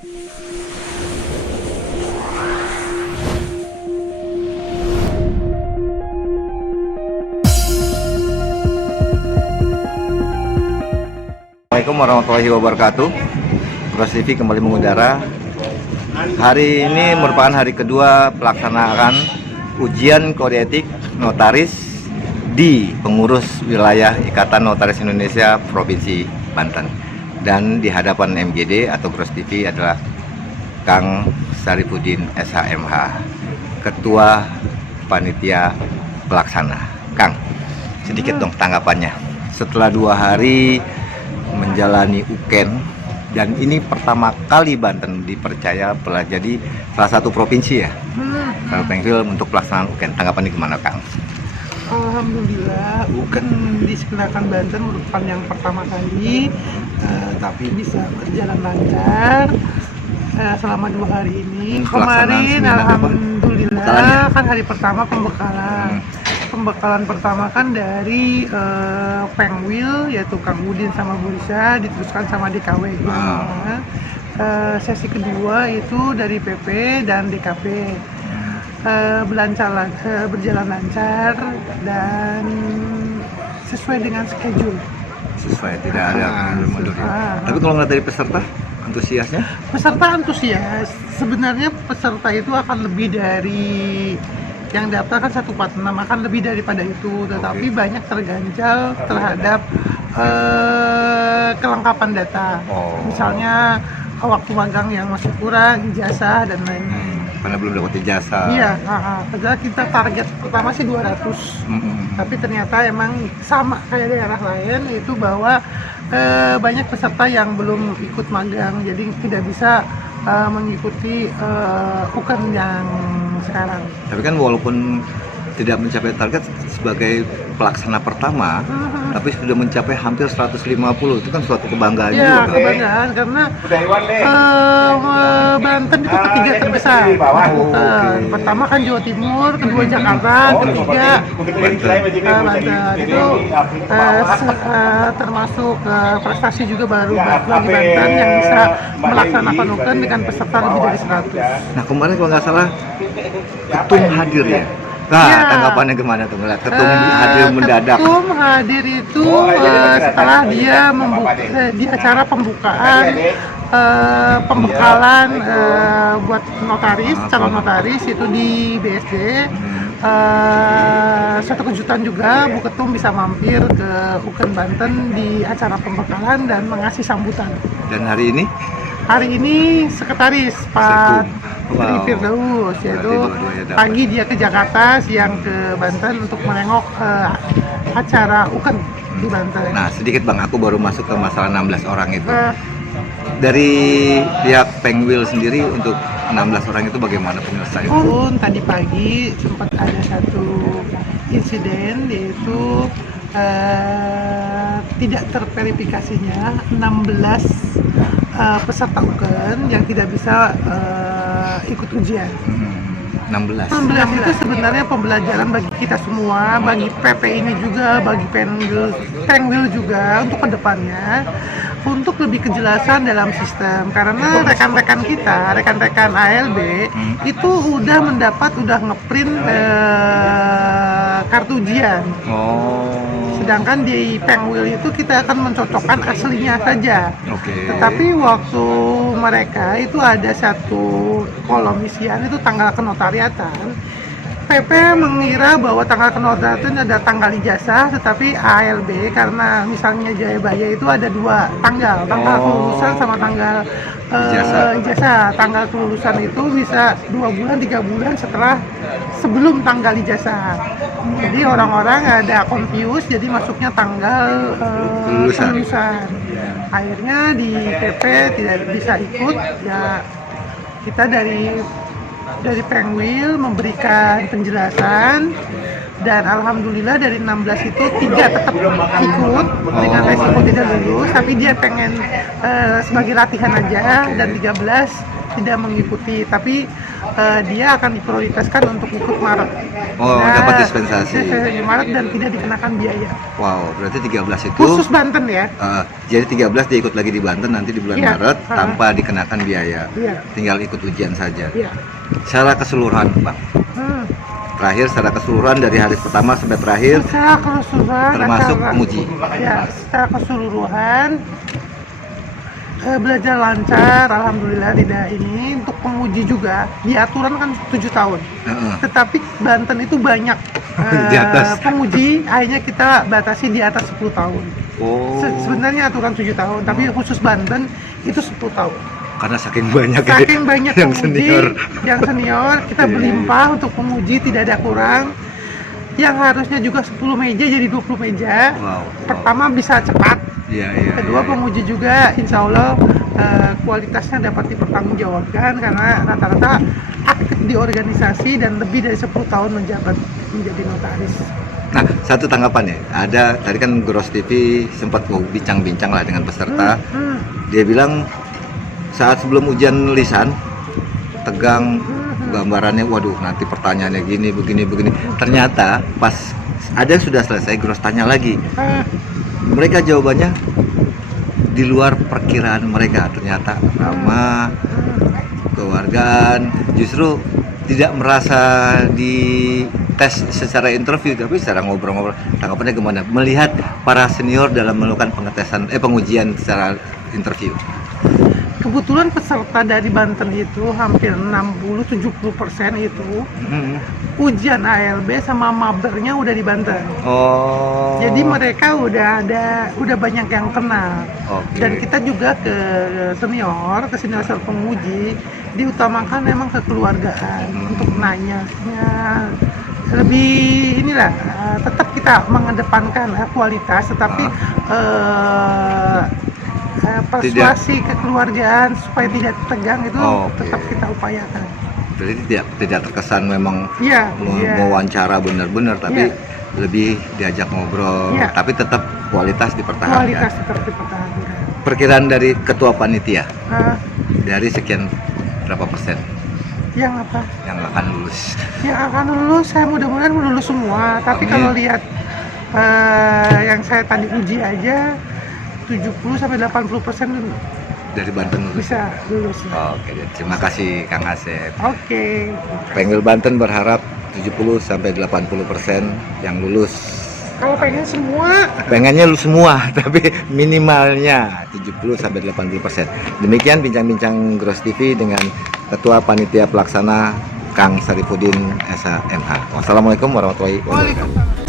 Assalamualaikum warahmatullahi wabarakatuh. Cross TV kembali mengudara. Hari ini merupakan hari kedua pelaksanaan ujian kode etik notaris di pengurus wilayah Ikatan Notaris Indonesia Provinsi Banten. Dan di hadapan MGD atau Cross TV adalah Kang Sarifudin SHMH, Ketua Panitia Pelaksana. Kang, sedikit dong tanggapannya. Setelah 2 hari menjalani UKEN, dan ini pertama kali Banten dipercaya jadi salah satu provinsi ya, Pengwil untuk pelaksanaan UKEN. Tanggapannya gimana, Kang? Alhamdulillah, UKEN diselenggarakan Banten merupakan yang pertama kali, tapi bisa berjalan lancar selama 2 hari ini. Kemarin alhamdulillah kan hari pertama pembekalan. Pembekalan pertama kan dari Pengwil, yaitu Kang Udin sama Bu Risa, diteruskan sama DKW. Sesi kedua itu dari PP dan DKP. Berjalan lancar dan sesuai dengan schedule. Sesuai, tidak ada mundur ya. Tapi kalau nggak dari peserta, antusiasnya? Peserta antusias. Sebenarnya peserta itu akan lebih dari yang daftar kan 146, akan lebih daripada itu, tetapi banyak terganjal terhadap kelengkapan data. Misalnya waktu magang yang masih kurang, ijazah dan lain-lain. Karena belum dapat ijazah. Iya, padahal kita target pertama sih 200. Tapi ternyata emang sama kayak daerah lain, itu bahwa banyak peserta yang belum ikut magang, jadi tidak bisa mengikuti UKEN yang sekarang. Tapi kan walaupun tidak mencapai target sebagai pelaksana pertama, tapi sudah mencapai hampir 150, itu kan suatu kebanggaan juga. Ya, kebanggaan karena Banten itu ketiga terbesar. Pertama kan Jawa Timur, kedua Jakarta, ketiga Banten. Itu termasuk prestasi juga baru bagi Banten yang bisa melaksanakan UKEN dengan peserta lebih dari 100. Nah, kemarin kalau nggak salah ketum hadir ya. Nah, ya. Tanggapannya gimana tuh ngeliat ketum hadir mendadak? Ketum hadir itu setelah dia di acara pembukaan pembekalan buat notaris, calon notaris itu di BSD. Suatu kejutan juga, Bu Ketum bisa mampir ke UKEN Banten di acara pembekalan dan mengasih sambutan. Dan hari ini? Hari ini sekretaris Pak Firdaus, yaitu pagi dia ke Jakarta, siang ke Banten untuk menengok acara UKEN di Banten. Nah, sedikit Bang, aku baru masuk ke masalah 16 orang itu. Dari pihak Pengwil sendiri untuk 16 orang itu bagaimana penyelesaian? Tadi pagi sempat ada satu insiden, yaitu tidak terverifikasinya 16 peserta UKEN yang tidak bisa ikut ujian. 16 itu sebenarnya pembelajaran bagi kita semua, bagi PP ini juga, bagi Pengwil juga untuk kedepannya, untuk lebih kejelasan dalam sistem. Karena rekan-rekan kita, rekan-rekan ALB itu udah ngeprint kartu ujian. Sedangkan di Pengwil itu kita akan mencocokkan aslinya saja. Tetapi waktu mereka itu ada satu kolom isian itu tanggal kenotariatan. PP mengira bahwa tanggal kenotariatan ada tanggal ijazah, tetapi ALB karena misalnya Jayabaya itu ada 2 tanggal kelulusan sama tanggal ijazah. Tanggal kelulusan itu bisa 2 bulan, 3 bulan sebelum tanggal ijazah. Jadi orang-orang ada confused, jadi masuknya tanggal kelulusan. Akhirnya di PP tidak bisa ikut, ya kita dari Pengwil memberikan penjelasan, dan alhamdulillah dari 16 itu 3 tetap ikut dengan resiko tidak lulus, tapi dia pengen sebagai latihan aja, dan 13 tidak mengikuti, tapi dia akan diprioritaskan untuk ikut Maret. Dapat dispensasi Maret dan tidak dikenakan biaya. Wow, berarti 13 itu khusus Banten ya. Jadi 13 dia ikut lagi di Banten nanti di bulan Iya. Maret tanpa dikenakan biaya. Iya. Tinggal ikut ujian saja. Iya. Secara keseluruhan, Bang. Hmm. Terakhir secara keseluruhan dari hari pertama sampai terakhir Secara keseluruhan termasuk acara- penguji. Ya, secara keseluruhan belajar lancar, alhamdulillah tidak ini. Untuk penguji juga di aturan kan 7 tahun. Heeh. Tetapi Banten itu banyak Di atas. penguji, akhirnya kita batasi di atas 10 tahun. Oh. Sebenarnya aturan 7 tahun, tapi khusus Banten itu 10 tahun. Karena saking banyak ya, Saking banyak yang penguji, senior. yang senior, kita Iya. berlimpah untuk penguji, tidak ada kurang. Yang harusnya juga 10 meja jadi 20 meja. Wow. Pertama bisa cepat, Iya, iya. kedua iya. penguji juga insya Allah kualitasnya dapat dipertanggungjawabkan karena rata-rata aktif di organisasi dan lebih dari 10 tahun menjabat menjadi notaris. Nah, satu tanggapan ya. Ada tadi kan Gros TV sempat bincang-bincang lah dengan peserta. Dia bilang saat sebelum ujian lisan tegang, gambarannya waduh nanti pertanyaannya gini begini. Ternyata pas ada yang sudah selesai, Gros tanya lagi. Ah, Mereka jawabannya di luar perkiraan mereka. Ternyata nama, keluargaan, justru tidak merasa di tes secara interview, tapi secara ngobrol-ngobrol. Tanggapannya gimana? Melihat para senior dalam melakukan pengujian secara interview. kebetulan peserta dari Banten itu hampir 60-70% itu ujian ALB sama mabernya udah di Banten. Oh. Jadi mereka udah banyak yang kenal. Oke. Dan kita juga ke senior penguji diutamakan memang kekeluargaan untuk nanya. Ya, lebih inilah tetap kita mengedepankan kualitas, tetapi persuasi kekeluargaan supaya tidak tegang itu Oke. tetap kita upayakan. Jadi tidak terkesan memang Iya, iya. mewawancara benar-benar, tapi Iya. lebih diajak ngobrol, Iya. tapi tetap kualitas dipertahankan. Kualitas tetap dipertahankan. Perkiraan dari ketua panitia Nah, dari sekian berapa persen yang apa? yang akan lulus? Yang akan lulus, saya mudah-mudahan lulus semua. Tapi Amin. kalau lihat yang saya tadi uji aja 70-80% Dari Banten lulus. bisa lulus. Oke, terima kasih Kang Asep. Oke. Penggil Banten berharap 70-80% yang lulus. Kalau pengen semua, Pengennya lulus semua, tapi minimalnya 70-80%. Demikian bincang-bincang Gros TV dengan Ketua Panitia Pelaksana Kang Sarifudin SHMH. Wassalamualaikum warahmatullahi wabarakatuh. waalaikumsalam.